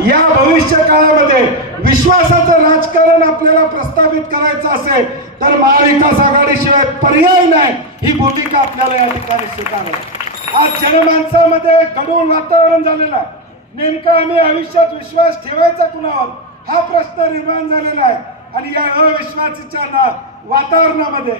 या भविष्य काळामध्ये विश्वासाचं राजकारण आपल्याला प्रस्थापित करायचं असेल तर महाविकास आघाडीशिवाय पर्याय नाही, ही भूमिका आपल्याला या ठिकाणी स्वीकारावी। आज जनमानसामध्ये गढूळ वातावरण झालेलं आहे। नेमका आम्ही आयुष्यात विश्वास ठेवायचा कुणावर हा प्रश्न निर्माण झालेला आहे। आणि या अविश्वासाच्या वातावरणामध्ये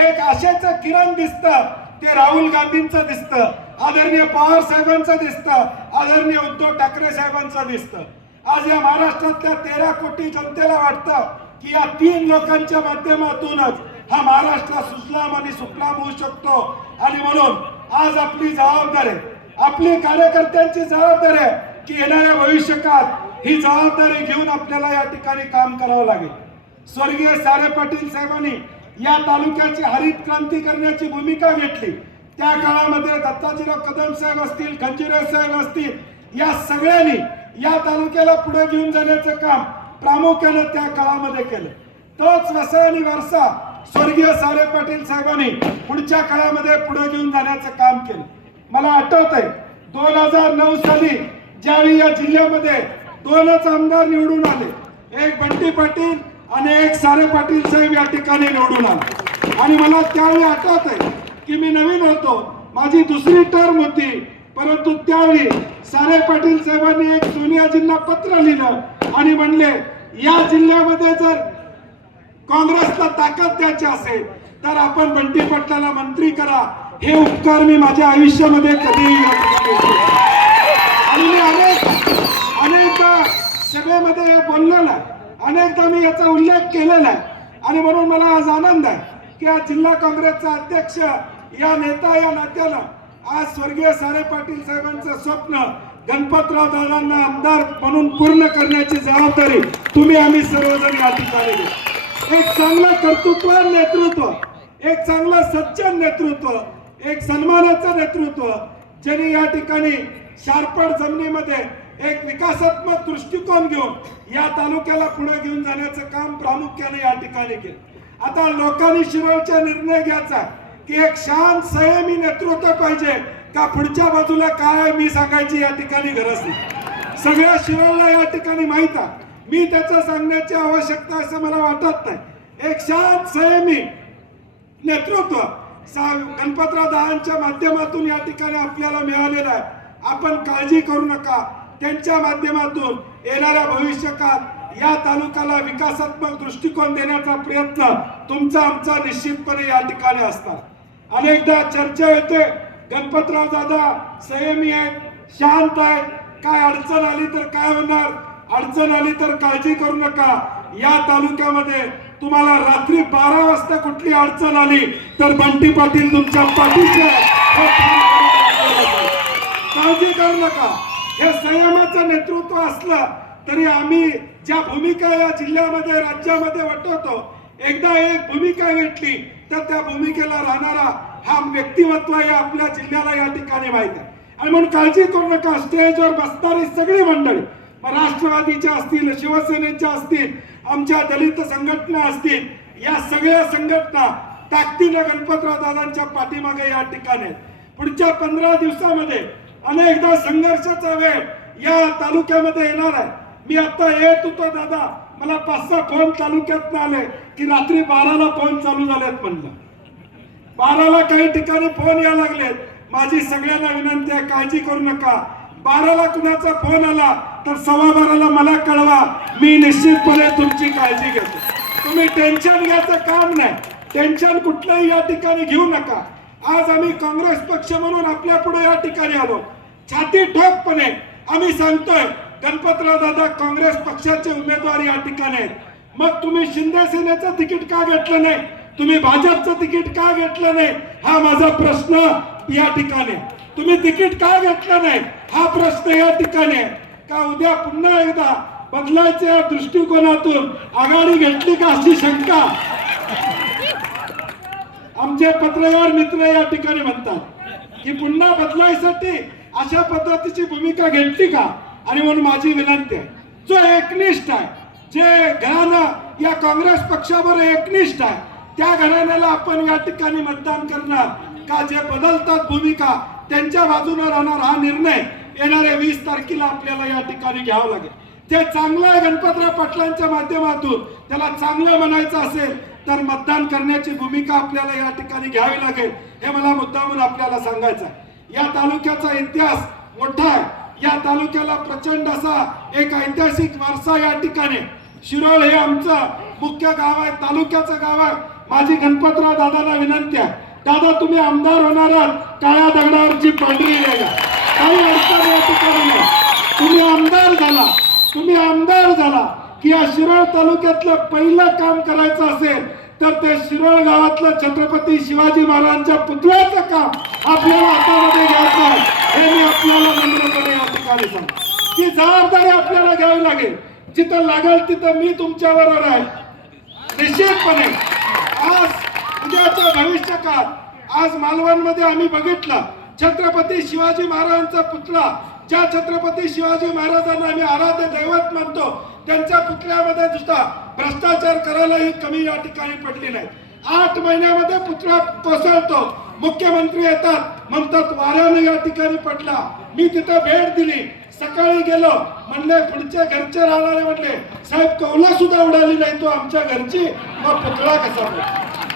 एक आशेचं किरण दिसतं, ते राहुल गांधींचं दिसतं, आदरणीय पवार साहेबांचं दिसतं, आदरणीय उद्धव ठाकरे साहेबांचं दिसतं। आज या महाराष्ट्रातल्या 13 कोटी जनतेला वाटतं की या 3 लोकांच्या माध्यमातूनच हा महाराष्ट्र सुजलाम आणि सुफलाम होऊ शकतो। आणि म्हणून आज आपली जबाबदारी आहे, आपली कार्यकर्त्यांची जबाबदारी आहे की येणाऱ्या भविष्यकाळात ही जबाबदारी घेऊन आपल्याला या ठिकाणी काम करावं लागेल। स्वर्गीय सारे पाटील साहेबांनी या तालुक्याची हरित क्रांती करण्याची भूमिका घेतली। त्या काळामध्ये दत्ताजीराव कदम साहेब असतील, खंजीराव साहेब असतील, या सगळ्यांनी या तालुक्याला पुढे घेऊन जाण्याचं काम प्रामुख्याने त्या काळामध्ये केलं। तोच वसा आणि वारसा स्वर्गीय सारे पाटील साहेबांनी पुढच्या काळामध्ये पुढे घेऊन जाण्याचं काम केलं। मला आठवतंय 2009 साली ज्यावेळी या जिल्ह्यामध्ये 2च आमदार निवडून आले, एक बंटी पाटील आणि एक सारे पाटील साहेब या ठिकाणी निवडून आले। आणि मला त्यावेळी आठवतंय की मी नवीन होतो, माझी दुसरी टर्म होती, परंतु त्यावेळी सारे पाटील साहेबांनी एक सोनियाजींना पत्र लिहिलं आणि म्हणले या जिल्ह्यामध्ये जर काँग्रेसला ताकद द्यायची असेल तर आपण बंटी पाटलाला मंत्री करा। हे उपकार मी माझ्या आयुष्यामध्ये कधीही आणि मी अनेकदा सभेमध्ये बोललेला आहे, अनेकदा मी याचा उल्लेख केलेला आहे। आणि म्हणून मला आज आनंद आहे की आज जिल्हा काँग्रेसचा अध्यक्ष या नेता या नात्यानं आज स्वर्गीय सारे पाटील साहेबांचं स्वप्न गणपतराव दादांना आमदार म्हणून पूर्ण करण्याची जबाबदारी तुम्ही आम्ही सर्वजण या ठिकाणी घेऊ। एक चांगलं कर्तृत्ववान नेतृत्व, एक चांगलं सज्जन नेतृत्व, एक सन्मानाचं नेतृत्व, ज्यांनी या ठिकाणी शारपड जमिनीमध्ये एक विकासात्मक दृष्टिकोन घेऊन या तालुक्याला पुढे घेऊन जाण्याचं काम प्रामुख्याने या ठिकाणी केलं। आता लोकांनी शिरोळचा निर्णय घ्यायचा की एक शांत संयमी नेतृत्व पाहिजे का पुढच्या बाजूला काय मी सांगायची या ठिकाणी गरज नाही। सगळ्या शिरोळला या ठिकाणी माहित आहे, मी त्याचं सांगण्याची आवश्यकता असं मला वाटत नाही। एक शांत संयमी नेतृत्व गणपतराव दादांच्या माध्यमातून या ठिकाणी आपल्याला मिळालेलं आहे। आपण काळजी करू नका, त्यांच्या माध्यमातून येणाऱ्या भविष्यकाळात या तालुक्याला विकासात्मक दृष्टिकोन देण्याचा प्रयत्न तुमचा आमचा निश्चितपणे या ठिकाणी असतात। अनेकदा चर्चा येते गणपतराव दादा संयमी आहेत, शांत आहेत, काय अडचण आली तर काय होणार, अडचण आली तर काळजी करू नका। या तालुक्यामध्ये तुम्हाला रात्री 12 वाजता कुठली अडचण आली तर बंटी पाटील तुमच्या पाठीशी काळजी करू नका। हे संयमाचं नेतृत्व असलं तरी आम्ही ज्या भूमिका या जिल्ह्यामध्ये राज्यामध्ये वटवतो, एकदा एक भूमिका घेतली तर त्या भूमिकेला राहणारा हा व्यक्तिमत्व या आपल्या जिल्ह्याला या ठिकाणी माहिती आहे। आणि म्हणून काळजी करू नका, स्टेजवर बसणारी सगळी मंडळी राष्ट्रवादीच्या असतील, शिवसेनेच्या असतील, आमच्या दलित संघटना असतील, या सगळ्या संघटना ताकदीने गणपतराव दादांच्या पाठीमागे या ठिकाणी आहेत। पुढच्या 15 दिवसामध्ये अनेकदा संघर्षाचा वेळ या तालुक्यामध्ये येणार आहे। मी आता येत होतो दादा, मला 5-6 फोन तालुक्यात आले की रात्री 12ला फोन चालू झालेत म्हणलं, 12ला काही ठिकाणी फोन यायला लागलेत। माझी सगळ्यांना विनंती आहे, काळजी करू नका। 12ला कुणाचा फोन आला तर 12:15ला मला कळवा, मी निश्चितपणे तुमची काळजी घेतो। तुम्ही टेन्शन घ्यायचं काम नाही, टेन्शन कुठलंही या ठिकाणी घेऊ नका। आज आम्ही काँग्रेस पक्ष म्हणून आपल्या पुढे या ठिकाणी आलो, छाती ठोकपणे आम्ही सांगतोय गणपतराव दादा काँग्रेस पक्षाचे उमेदवार या ठिकाणी आहेत। मग तुम्ही शिंदे सेनेचं तिकीट का घेतलं नाही, तुम्ही भाजपचं तिकीट का घेतलं नाही, हा माझा प्रश्न या ठिकाणी। तुम्ही तिकीट का घेतलं नाही हा प्रश्न या ठिकाणी आहे। का उद्या पुन्हा एकदा बदलायच्या दृष्टिकोनातून आघाडी घेतली का अशी शंका आमचे पत्रकार मित्र या ठिकाणी म्हणतात की पुन्हा बदलायसाठी अशा पद्धतीची भूमिका घेतली का। आणि म्हणून माझी विनंती आहे, जो एकनिष्ठ आहे, जे घराणं या काँग्रेस पक्षावर एकनिष्ठ आहे, त्या घराण्याला आपण या ठिकाणी मतदान करणार का। जे बदलतात भूमिका त्यांच्या बाजूने राहणार, हा निर्णय येणाऱ्या 20 तारखेला आपल्याला या ठिकाणी घ्यावं लागेल. ते चांगलं गणपतराव पाटलांच्या माध्यमातून त्याला चांगलं म्हणायचं असेल तर मतदान करण्याची भूमिका आपल्याला या ठिकाणी घ्यावी लागेल. हे मला मुद्दामून आपल्याला सांगायचं आहे. या तालुक्याचा इतिहास मोठा आहे. या तालुक्याला प्रचंड असा एक ऐतिहासिक वारसा या ठिकाणी. शिरोळ हे आमचं मुख्य गाव आहे, तालुक्याचं गाव आहे. माझी गणपतराव दादाला विनंती आहे, दादा तुम्ही आमदार होणार आहात, काळ्या दगडावरची पांढरी रेगा, काही अडचण या ठिकाणी नाही. तुम्ही आमदार झाला की या शिरोळ तालुक्यातलं पहिलं काम करायचं असेल तर ते शिरोळ गावातलं छत्रपती शिवाजी महाराजांच्या पुतळ्याचं काम आपल्याला हातामध्ये घ्यायचं आहे. हे मी आपल्याला नम्रपणे या ठिकाणी सांगतो. ती जबाबदारी आपल्याला घ्यावी लागेल. जिथं लागेल तिथं मी तुमच्याबरोबर आहे निश्चितपणे. आज उद्याच्या भविष्य काळात आज मालवणमध्ये आम्ही बघितलं छत्रपती शिवाजी महाराजांचा पुतळा, ज्या छत्रपती शिवाजी महाराजांना आम्ही आराध्य दैवत मानतो, त्यांच्या पुतळ्यामध्ये सुद्धा भ्रष्टाचार करायलाही कमी या ठिकाणी पडली नाही. 8 महिन्यामध्ये पुतळा कोसळतो. मुख्यमंत्री येतात म्हणतात वाऱ्याने या ठिकाणी पडला. मी तिथं भेट दिली, सकाळी गेलो, म्हणले पुढच्या घरचे राहणारे म्हणले साहेब कौला सुद्धा उडाली नाही तो आमच्या घरची, मग पुतळा कसा पडला?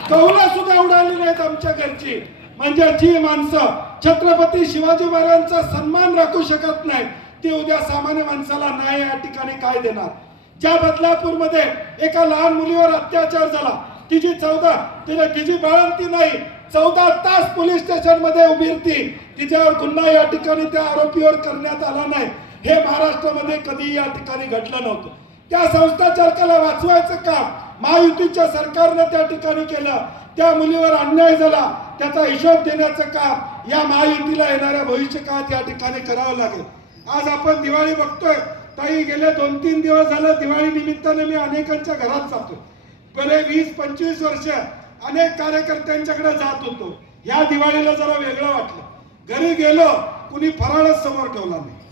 कौला सुद्धा उडाली नाहीत आमच्या घरची. म्हणजे जी माणसं छत्रपती शिवाजी महाराजांचा सन्मान राखू शकत नाही ती उद्या सामान्य माणसाला नाही या ठिकाणी काय देणार? ज्या बदलापूरमध्ये एका लहान मुलीवर अत्याचार झाला, तिची बाळंती नाही, 14 तास पोलीस स्टेशन मध्ये उभी होती, तिच्यावर गुन्हा या ठिकाणी त्या आरोपीवर करण्यात आला नाही. हे महाराष्ट्रामध्ये कधी या ठिकाणी घडलं नव्हतं. त्या संस्थाचालकाला वाचवायचं काम महायुतीच्या सरकारनं त्या ठिकाणी केलं. त्या मुलीवर अन्याय झाला, त्याचा हिशोब देण्याचं काम या महायुतीला येणाऱ्या भविष्य काळात या ठिकाणी करावं लागेल. आज आपण दिवाळी बघतोय, ताई गेले 2-3 दिवस झालं दिवाळी निमित्ताने मी अनेकांच्या घरात जातो. बरे 20-25 वर्ष अनेक कार्यकर्त्यांच्याकडे जात होतो. या दिवाळीला जरा वेगळं वाटलं. घरी गेलो, कुणी फराळच समोर ठेवला नाही.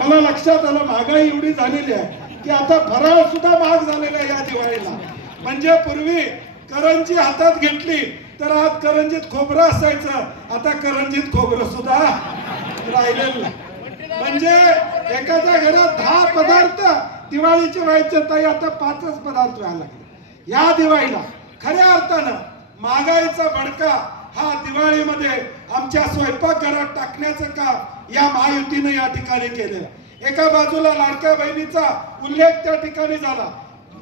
मला लक्षात आलं महागाई एवढी झालेली आहे की आता फराळ सुद्धा महाग झालेला आहे या दिवाळीला. म्हणजे पूर्वी करंजी हातात घेतली तर आज करंजीत खोबरं असायचं, आता करंजीत खोबरं सुद्धा राहिलेलं. म्हणजे एखाद्या घरात 10 पदार्थ दिवाळीचे व्हायचे ताई आता 5च पदार्थ व्हायला लागले या दिवाळीला. खऱ्या अर्थानं महागाईचा भडका हा दिवाळीमध्ये आमच्या स्वयंपाकघरात टाकण्याचं काम या महायुतीने या ठिकाणी केलेलं. एका बाजूला लाडक्या बहिणीचा उल्लेख त्या ठिकाणी झाला.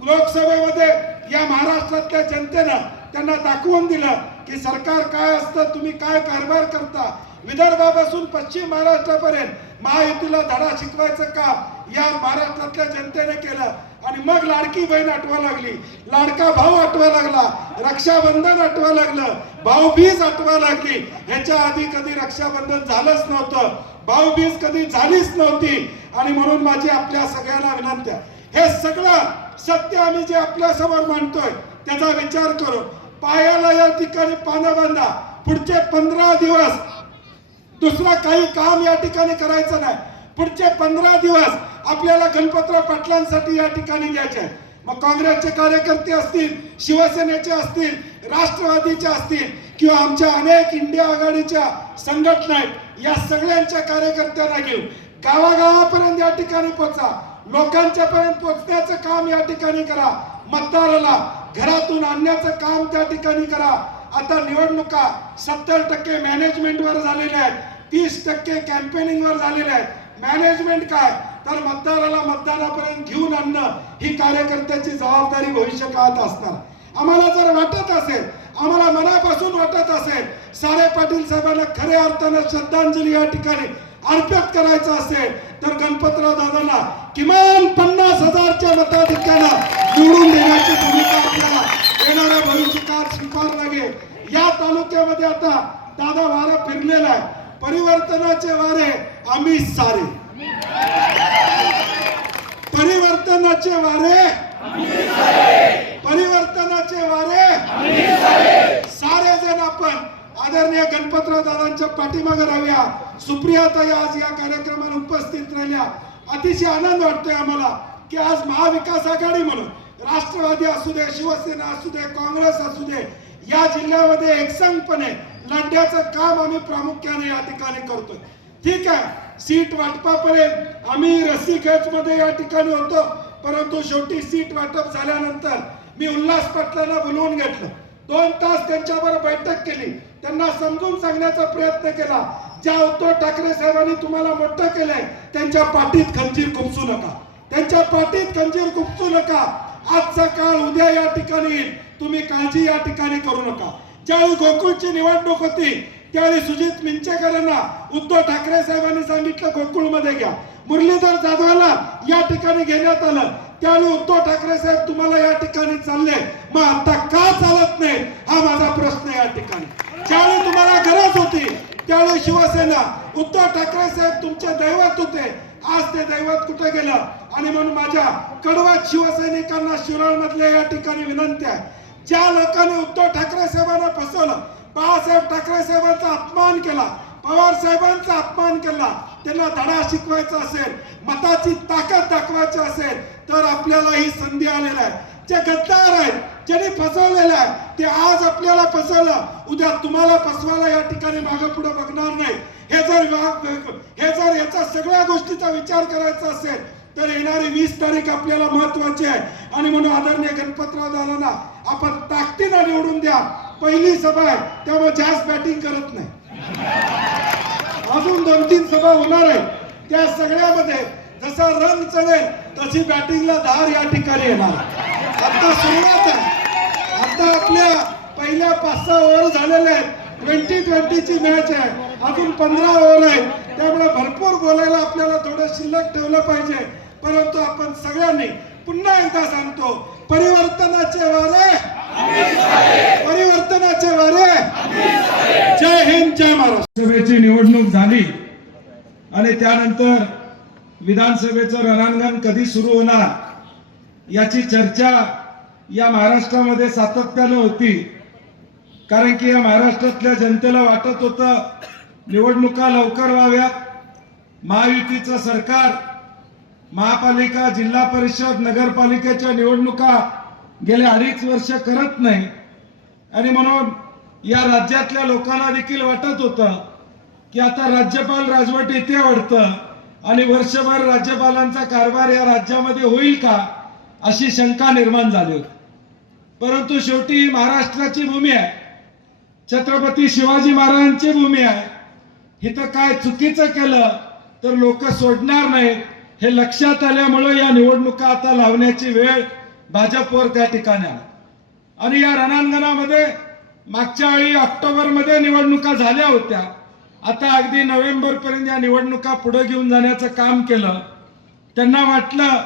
लोकसभेमध्ये या महाराष्ट्रातल्या जनतेनं त्यांना दाखवून दिलं की सरकार काय असतं, तुम्ही काय कारभार करता. विदर्भापासून पश्चिम महाराष्ट्रापर्यंत महायुतीला धडा शिकवायचं काम या महाराष्ट्रातल्या जनतेने केलं. आणि मग लाडकी बहीण आठवा लागली, लाडका भाऊ आठवा लागला, रक्षाबंधन आठवा लागलं, भाऊबीज आठवा लागली. ह्याच्या आधी कधी रक्षाबंधन झालंच नव्हतं, भाऊबीज कधी झालीच नव्हती. आणि म्हणून माझी आपल्या सगळ्यांना विनंती आहे, हे सगळं सत्य आम्ही जे आपल्या समोर मांडतोय त्याचा विचार करू. पायाला या ठिकाणी पानं बांधा. पुढचे 15 दिवस दुसरा काही काम या ठिकाणी करायचं नाही. पुढचे 15 दिवस आपल्याला गणपतराव पाटलांसाठी या ठिकाणी द्यायचे आहे. मग काँग्रेसचे कार्यकर्ते असतील, शिवसेनेचे असतील, राष्ट्रवादीचे असतील किंवा आमच्या अनेक इंडिया आघाडीच्या संघटना आहेत, या सगळ्यांच्या कार्यकर्त्यांना घेऊन गावागावापर्यंत या ठिकाणी पोहोचा. लोकांच्या पर्यंत पोहोचण्याचं काम या ठिकाणी करा. मतदाराला घरातून आणण्याचं काम त्या ठिकाणी करा. आता निवडणुका 70% मॅनेजमेंटवर झालेल्या आहेत, 30% कॅम्पेनिंगवर झालेल्या आहेत. मॅनेजमेंट काय तर मतदाराला मतदानापर्यंत घेऊन आणणं ही कार्यकर्त्याची जबाबदारी भविष्य काळात असणार. आम्हाला जर वाटत असेल, आम्हाला मनापासून वाटत असेल सारे पाटील साहेबांना खऱ्या अर्थानं श्रद्धांजली या ठिकाणी अर्पित करायचं असेल तर गणपतराव दादांना किमान 50,000च्या मताधिक्यानं निवडून देण्याची भूमिका आपल्याला येणाऱ्या भविष्य काळात स्वीकारावी लागेल. या तालुक्यामध्ये आता दादा वारा फिरलेला आहे. परिवर्तनाचे वारे आम्ही सारे, परिवर्तनाचे वारे, परिवर्तनाचे वारे सारे जण आपण आदरणीय गणपतराव दादांच्या पाठीमागे राहूया. सुप्रियाताई आज या कार्यक्रमाला उपस्थित राहिल्या. अतिशय आनंद वाटतोय आम्हाला की आज महाविकास आघाडी म्हणून राष्ट्रवादी असू दे, शिवसेना असू दे, काँग्रेस असू दे, या जिल्ह्यामध्ये एकसंघपणे लढण्याचं काम आम्ही प्रामुख्याने या ठिकाणी करतोय. ठीक आहे, सीट वाटपापर्यंत आम्ही रस्सीखेच मध्ये या ठिकाणी होतो, परंतु शेवटी सीट वाटप झाल्यानंतर मी उल्हास पाटलांना बोलवून घेतलं. 2 तास त्यांच्याबरोबर बैठक केली, त्यांना समजून सांगण्याचा प्रयत्न केला. ज्या उद्धव ठाकरे साहेबांनी तुम्हाला मोठं केलंय त्यांच्या पाठीत खंजीर खुपसू नका, त्यांच्या पाठीत खंजीर खुपसू नका. आजचा काळ उद्या या ठिकाणी येईल, तुम्ही काळजी या ठिकाणी करू नका. ज्यावेळी गोकुळची निवडणूक होती त्यावेळी सुजित मिंचेकरांना उद्धव ठाकरे साहेबांनी सांगितलं गोकुळमध्ये घ्या. मुरलीधर जाधवाला या ठिकाणी घेण्यात आलं. त्यावेळी उद्धव ठाकरे साहेब तुम्हाला या ठिकाणी चालले, मग आता का चालत नाही हा माझा प्रश्न या ठिकाणी. ज्यावेळी तुम्हाला गरज होती त्यावेळी शिवसेना, उद्धव ठाकरे साहेब तुमचे दैवत होते, आज ते दैवत कुठे गेलं? आणि म्हणून माझ्या कडवट शिवसैनिकांना शिरोळ मधल्या या ठिकाणी विनंती आहे, ज्या लोकांनी उद्धव ठाकरे साहेबांना फसवलं, बाळासाहेब ठाकरे साहेबांचा अपमान केला, पवार साहेबांचा अपमान केला, त्यांना धडा शिकवायचा असेल, मताची ताकद दाखवायची असेल तर आपल्याला ही संधी आलेली आहे. जे गद्दार आहेत, ज्यांनी फसवलेलं आहे, ते आज आपल्याला फसवलं, उद्या तुम्हाला फसवायला या ठिकाणी मागे पुढे बघणार नाही. हे जर याचा सगळ्या गोष्टीचा विचार करायचा असेल तर येणारी 20 तारीख आपल्याला महत्वाची आहे. आणि म्हणून आदरणीय गणपतराव दादांना आपण ताकदीने निवडून द्या. पहिली सभा आहे त्यामुळे जास्त बॅटिंग करत नाही, अजून 2-3 सभा होणार आहे, त्या सगळ्यामध्ये जसा रंग चढेल तशी बॅटिंगला धार या ठिकाणी येणार. आता सुरुवात आहे, आता आपल्या पहिल्या 5-6 ओव्हर झालेल्या आहेत. 20-20ची मॅच आहे, अजून 15 ओव्हर आहेत, त्यामुळे भरपूर बोलायला आपल्याला थोडं शिल्लक ठेवलं पाहिजे. परंतु आपण सगळ्यांनी पुन्हा एकदा सांगतो, परिवर्तनाचे वारे, परिवर्तनाचे वारे. जय हिंद, जय महाराष्ट्र. सभेची निवडणूक झाली आणि त्यानंतर विधानसभेचं रणांगण कधी सुरू होणार याची चर्चा या महाराष्ट्रामध्ये सातत्यानं होती. कारण की या महाराष्ट्रातल्या जनतेला वाटत होतं निवडणुका लवकर व्हाव्यात, महायुतीचं सरकार महापालिका, जिल्हा परिषद, नगरपालिकेच्या निवडणुका गेले 2.5 वर्ष करत नाही. आणि म्हणून या राज्यातल्या लोकांना देखील वाटत होतं की आता राज्यपाल राजवट येते वाटतं आणि वर्षभर राज्यपालांचा कारभार या राज्यामध्ये होईल का अशी शंका निर्माण झाली होती. परंतु शेवटी महाराष्ट्राची भूमी आहे, छत्रपती शिवाजी महाराजांची भूमी आहे, इथं काय चुकीचं केलं तर लोक सोडणार नाही हे लक्षात आल्यामुळे या निवडणुका आता लावण्याची वेळ भाजपवर त्या ठिकाणी आली. आणि या रणांगणामध्ये मागच्या वेळी ऑक्टोबरमध्ये निवडणुका झाल्या होत्या, आता अगदी नोव्हेंबर पर्यंत या निवडणुका पुढे घेऊन जाण्याचं काम केलं. त्यांना वाटलं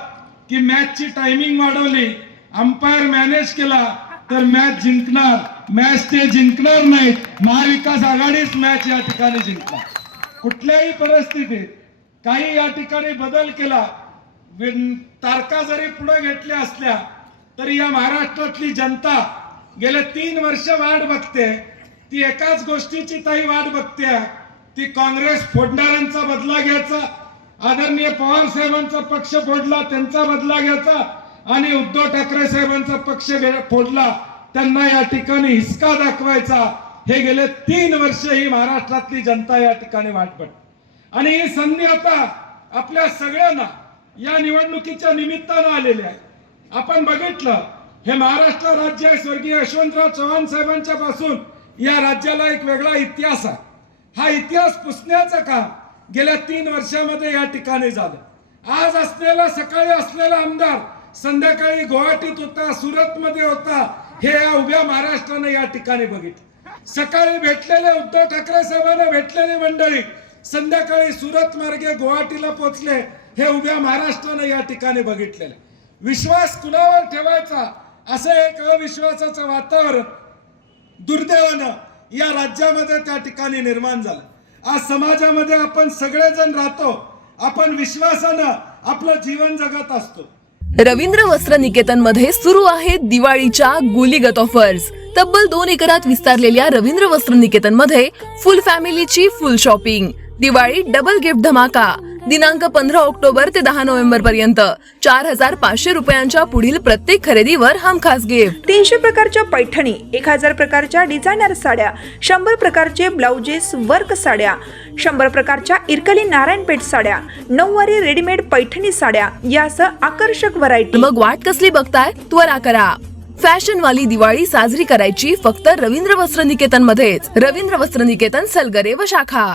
की मॅचची टायमिंग वाढवली, अंपायर मॅनेज केला तर मॅच जिंकणार. मॅच ते जिंकणार नाहीत, महाविकास आघाडीच मॅच या ठिकाणी जिंकणार. कुठल्याही परिस्थितीत काही या ठिकाणी बदल केला, तारखा जरी पुढे घेतल्या असल्या तरी या महाराष्ट्रातली जनता गेले 3 वर्ष वाट बघते. ती एकाच गोष्टीची ताई वाट बघते, ती काँग्रेस फोडणाऱ्यांचा बदला घ्यायचा, आदरणीय पवार साहेबांचा पक्ष फोडला त्यांचा बदला घ्यायचा, आणि उद्धव ठाकरे साहेबांचा पक्ष फोडला त्यांना या ठिकाणी हिसका दाखवायचा. हे गेले 3 वर्ष ही महाराष्ट्रातली जनता या ठिकाणी वाट बघते. आणि ही संधी आता आपल्या सगळ्यांना या निवडणुकीच्या निमित्तानं आलेली आहे. आपण बघितलं हे महाराष्ट्र राज्य आहे, स्वर्गीय यशवंतराव चव्हाण साहेबांच्या पासून या राज्याला एक वेगळा इतिहास आहे. हा इतिहास पुसण्याचं काम गेल्या 3 वर्षामध्ये या ठिकाणी झालं. आज असलेला, सकाळी असलेला आमदार संध्याकाळी गुवाहाटीत होता, सुरतमध्ये होता, हे या उभ्या महाराष्ट्रानं या ठिकाणी बघितलं. सकाळी भेटलेले उद्धव ठाकरे साहेबांना भेटलेली मंडळी संध्याकाळी सुरत मार्गे गुवाहाटीला पोहोचले, हे उभ्या महाराष्ट्रानं या ठिकाणी बघितलेले. विश्वास कुणावर ठेवायचा असं एक अविश्वासाचं वातावरण दुर्दैवानं या राज्यामध्ये त्या ठिकाणी निर्माण झालं. आज समाजामध्ये आपण सगळेजण राहतो, आपण विश्वासानं आपलं जीवन जगत असतो. रवींद्र वस्त्र निकेतन मध्ये सुरू आहेत दिवाळीच्या गुलीगत ऑफर्स. तब्बल 2 एकरात विस्तारलेल्या रवींद्र वस्त्र निकेतन मध्ये फुल फॅमिलीची full shopping, Diwali double gift धमाका. दिनांक 15 ऑक्टोबर ते 10 नोव्हेंबर पर्यंत 4500 रुपयांच्या पुढील प्रत्येक खरेदीवर हमखास गिफ्ट. 300 प्रकारच्या पैठणी, 1000 प्रकारच्या डिझायनर साड्या, 100 प्रकारचे ब्लाउजेस वर्क साड्या, 100 प्रकारच्या इरकली नारायणपेठ साड्या, 9वारी रेडीमेड पैठणी साड्या यासह आकर्षक व्हरायटी. मग वाट कसली बघताय? त्वरा करा. फॅशन वाली दिवाळी साजरी करायची फक्त रवींद्र वस्त्र निकेतन मध्येच. रवींद्र वस्त्र निकेतन, सलगरे व शाखा.